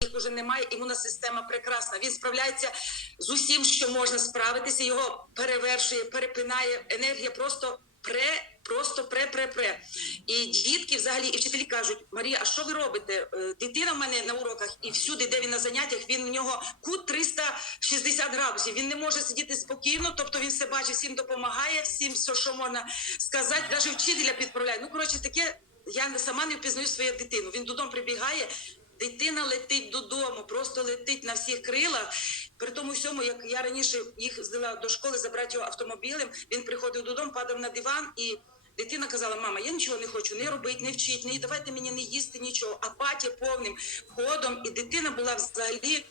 їх уже немає. Імунна система прекрасна. Він справляється з усім, що можна справитися. Його перевершує, перепинає. Енергія просто пре, просто пре-пре-пре. І дітки взагалі, і вчителі кажуть: Марія, а що ви робите? Е, Дитина в мене на уроках, і всюди, де він на заняттях, він в нього кут 360 градусів. Він не може сидіти спокійно, тобто він все бачить, всім допомагає, всім все, що можна сказати, навіть вчителя підправляє. Ну коротше, таке. Я сама не впізнаю свою дитину. Він додому прибігає, дитина летить додому, просто летить на всіх крилах. При тому всьому, як я раніше їх взяла до школи забрати його автомобілем, він приходив додому, падав на диван і. Дитина казала, мама, я нічого не хочу не робити, не вчити, не давайте мені не їсти нічого. Апатія повним ходом. І дитина була взагалі,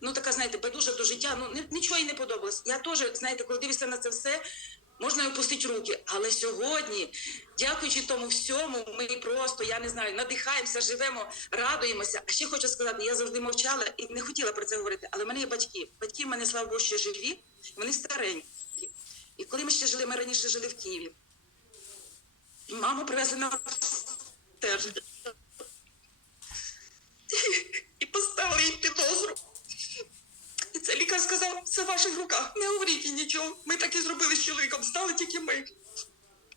ну така, знаєте, байдужа до життя. Ну ні- нічого їй не подобалось. Я теж, знаєте, коли дивишся на це все, можна й опустити руки. Але сьогодні, дякуючи тому всьому, ми просто, я не знаю, надихаємося, живемо, радуємося. А ще хочу сказати, я завжди мовчала і не хотіла про це говорити. Але в мене є батьки. Батьки в мене, слава Богу, ще живі, вони старенькі. І коли ми ще жили, ми раніше жили в Києві. І маму привезли на теж. І поставили їй підозру. Це лікар сказав, це в ваших руках. Не говоріть нічого. Ми так і зробили з чоловіком, стали тільки ми.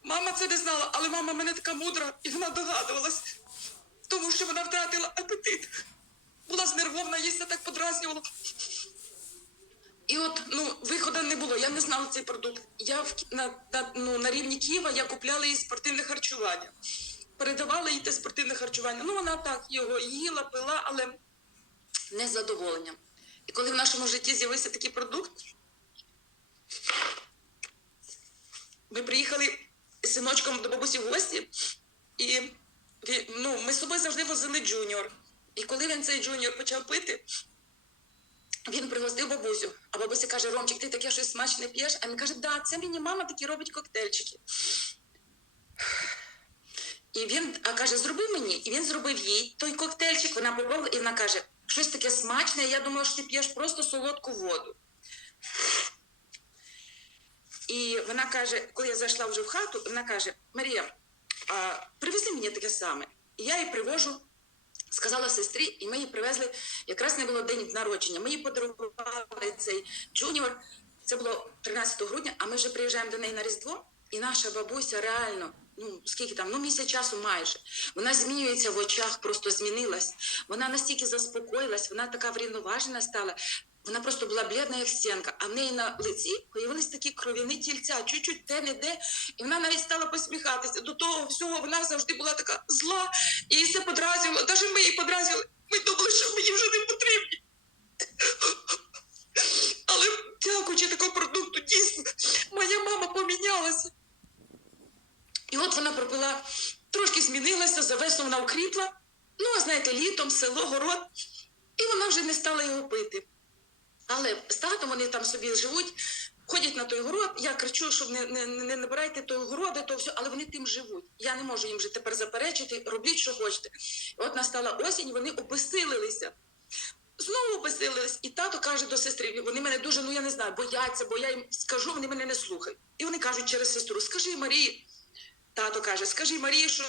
Мама це не знала, але мама мене така мудра, і вона догадувалась, тому що вона втратила апетит. Була знервована, це так подразнювало. І от ну виходу не було. Я не знала цей продукт. Я в на, на, ну, на рівні Києва я купляла їй спортивне харчування. Передавала їй те спортивне харчування. Ну вона так його їла, пила, але не з задоволенням. І коли в нашому житті з'явився такий продукт, ми приїхали з синочком до бабусі в гості, і ну, ми з собою завжди возили джуніор. І коли він цей джуніор почав пити, він пригостив бабусю, а бабуся каже: Ромчик, ти таке щось смачне п'єш? А він каже, да, це мені мама такі робить коктейльчики. І він а каже, зроби мені. І він зробив їй той коктейльчик, вона попробувала, і вона каже, щось таке смачне, я думала, що ти п'єш просто солодку воду. І вона каже, коли я зайшла вже в хату, вона каже: Марія, а, привези мені таке саме. І я їй привожу, сказала сестрі, і ми їй привезли, якраз не було день народження. Ми їй подарували цей джуніор. Це було 13 грудня, а ми вже приїжджаємо до неї на Різдво, і наша бабуся реально. Ну, скільки там, ну місяць часу майже. Вона змінюється в очах, просто змінилась. Вона настільки заспокоїлась, вона така врівноважена стала. Вона просто була блідна, як стінка, а в неї на лиці появились такі кров'яні тільця, чуть-чуть те не де. І вона навіть стала посміхатися. До того всього вона завжди була така зла і все подразнювала. Навіть ми її подразнювали. Ми думали, що їй вже не потрібні. Але дякуючи такому продукту, дійсно, моя мама помінялася. І от вона пропила, трошки змінилася, за весну вона укріпла. Ну, а знаєте, літом, село, город, і вона вже не стала його пити. Але з татом вони там собі живуть, ходять на той город. Я кричу, щоб не, не, не набирайте той городи, то все, але вони тим живуть. Я не можу їм вже тепер заперечити, робіть, що хочете. От настала осінь, вони обесилилися. Знову обесилились. І тато каже до сестри: вони мене дуже, ну я не знаю, бояться, бо я їм скажу, вони мене не слухають. І вони кажуть через сестру: скажи Марії. Тато каже: скажи Марії, що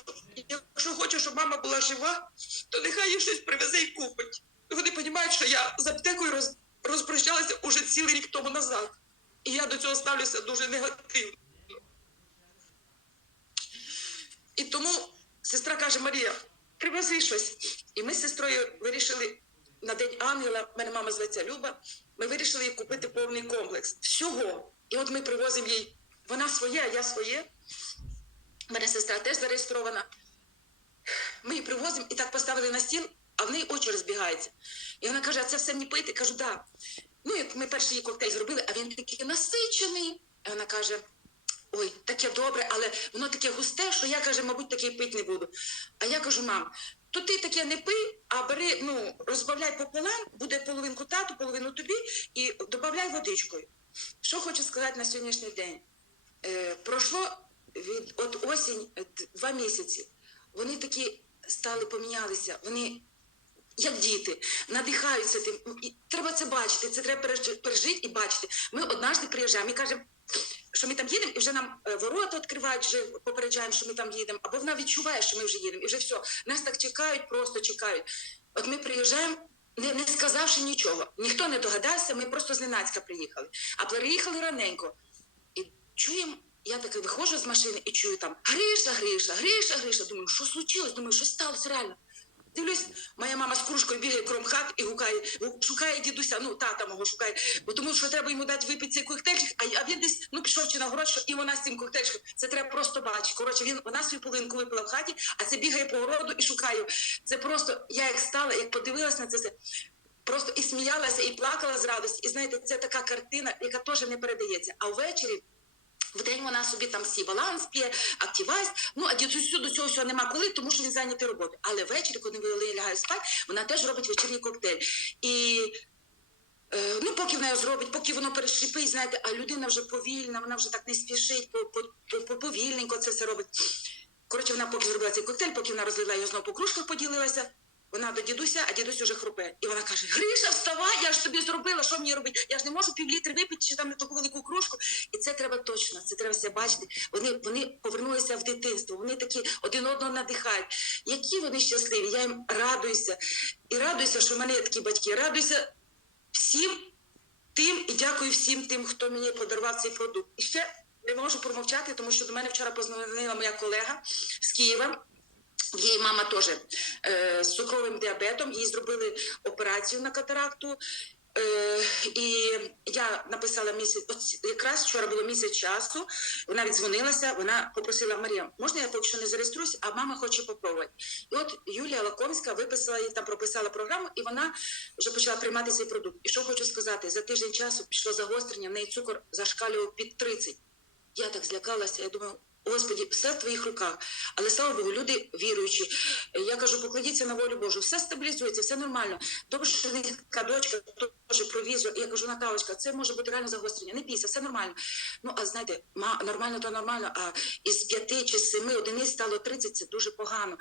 якщо хоче, щоб мама була жива, то нехай їй щось привезе і купить. Вони розуміють, що я з аптекою роз, розпрощалася уже цілий рік тому назад. І я до цього ставлюся дуже негативно. І тому сестра каже: Марія, привези щось. І ми з сестрою вирішили на День Ангела, мене мама зветься Люба, ми вирішили їй купити повний комплекс. Всього. І от ми привозимо їй. Вона своє, а я своє. Мене сестра теж зареєстрована. Ми її привозимо і так поставили на стіл, а в неї очі розбігаються. І вона каже: а це все мені пити? Кажу, да. Ну, як ми перший її коктейль зробили, а він такий насичений. А вона каже: ой, таке добре, але воно таке густе, що я каже, мабуть, таке пити не буду. А я кажу, мам, то ти таке не пий, а бери, ну, розбавляй пополам, буде половинку тату, половину тобі, і додай водичкою. Що хочу сказати на сьогоднішній день? Е, пройшло від от осінь е, два місяці. Вони такі стали, помінялися. Вони як діти, надихаються тим. І треба це бачити, це треба пережити і бачити. Ми однажды приїжджаємо і кажемо, що ми там їдемо, і вже нам е, ворота відкривають, вже попереджаємо, що ми там їдемо, або вона відчуває, що ми вже їдемо, і вже все. Нас так чекають, просто чекають. От ми приїжджаємо, не, не сказавши нічого. Ніхто не догадався, ми просто зненацька приїхали. А приїхали раненько. І чуємо, я таки виходжу з машини і чую там Гриша, Гриша, Гриша, Гриша. Думаю, що случилось? Думаю, що сталося реально. Дивлюсь, моя мама з кружкою бігає кром хат і гукає, шукає дідуся, ну тата мого шукає, бо тому що треба йому дати випити цей коктейльчик, а, він десь ну пішов чи на город, і вона з цим коктейльчиком. Це треба просто бачити. Коротше, він вона свою половинку випила в хаті, а це бігає по городу і шукає. Це просто я як стала, як подивилась на це все. Просто і сміялася, і плакала з радості. І знаєте, це така картина, яка теж не передається. А ввечері в день вона собі там всі баланс п'є, активайз. Ну а дідусю до цього всього нема коли, тому що він зайнятий роботою. Але ввечері, коли він лягає спати, вона теж робить вечірній коктейль. І е, ну, поки вона його зробить, поки воно перешипить, знаєте, а людина вже повільна, вона вже так не спішить, по, по, по, по- повільненько це все робить. Коротше, вона поки зробила цей коктейль, поки вона розлила його знову по кружках, поділилася. Вона до дідуся, а дідусь уже хрупе. І вона каже: Гриша, вставай, я ж тобі зробила, що мені робити? Я ж не можу півлітри випити, чи там не таку велику кружку. І це треба точно, це треба все бачити. Вони, вони повернулися в дитинство, вони такі один одного надихають. Які вони щасливі, я їм радуюся. І радуюся, що в мене є такі батьки. Радуюся всім тим і дякую всім тим, хто мені подарував цей продукт. І ще не можу промовчати, тому що до мене вчора позвонила моя колега з Києва. Її мама теж е, з цукровим діабетом, їй зробили операцію на катаракту. Е, і я написала місяць, от якраз вчора було місяць часу. Вона віддзвонилася, вона попросила Марія, можна я поки що не зареєструюсь, а мама хоче попробувати. І от Юлія Лакомська виписала їй там, прописала програму, і вона вже почала приймати цей продукт. І що хочу сказати, за тиждень часу пішло загострення, в неї цукор зашкалював під 30. Я так злякалася, я думаю, Господі, все в твоїх руках. Але слава Богу, люди віруючі. Я кажу, покладіться на волю Божу, все стабілізується, все нормально. Добре, що них така дочка теж провізор. Я кажу, Наталочка, це може бути реально загострення. Не бійся, все нормально. Ну а знаєте, ма, нормально то нормально. А із п'яти чи семи одиниць стало 30, це дуже погано.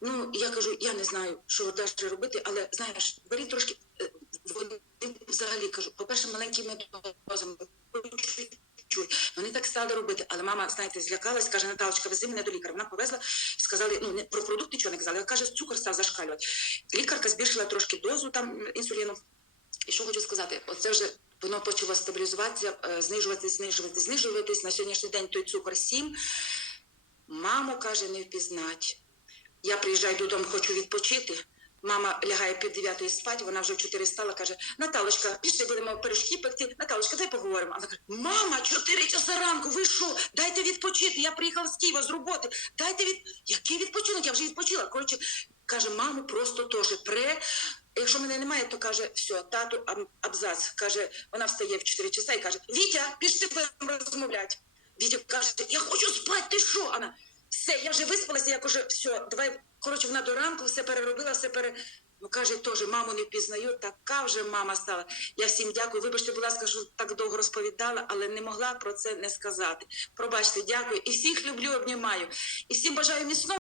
Ну я кажу, я не знаю, що далі робити, але знаєш, беріть трошки е, води взагалі кажу, по-перше, маленькими дозами. Чуть-чуть. Вони так стали робити, але мама, знаєте, злякалась, каже, Наталочка, вези мене до лікаря. Вона повезла, сказали, ну не про продукт нічого не казали, каже, цукор став зашкалювати. Лікарка збільшила трошки дозу там інсуліну. І що хочу сказати, оце вже воно почало стабілізуватися, е, знижуватись, знижуватись, знижуватись. На сьогоднішній день той цукор 7. Маму каже, не впізнать. Я приїжджаю додому, хочу відпочити. Мама лягає під 9 спати, вона вже в 4 стала, каже, Наталочка, пішли будемо пирожки пекти. Наталочка, дай поговоримо. Вона каже, мама, 4 часа ранку, ви що? Дайте відпочити. Я приїхала з Києва з роботи. Дайте від. Який відпочинок? Я вже відпочила. Коротше, каже, маму просто теж пре. Якщо мене немає, то каже, все, тату аб- абзац. Каже, вона встає в 4 часа і каже, Вітя, пішли будемо розмовляти. Вітя каже, я хочу спати, ти що? Вона, все, я вже виспалася, я кажу, все, давай. Коротше, вона до ранку все переробила, все пере. Ну, каже, теж маму не впізнаю, така вже мама стала. Я всім дякую. Вибачте, будь ласка, що так довго розповідала, але не могла про це не сказати. Пробачте, дякую. І всіх люблю, обнімаю. І всім бажаю міцного.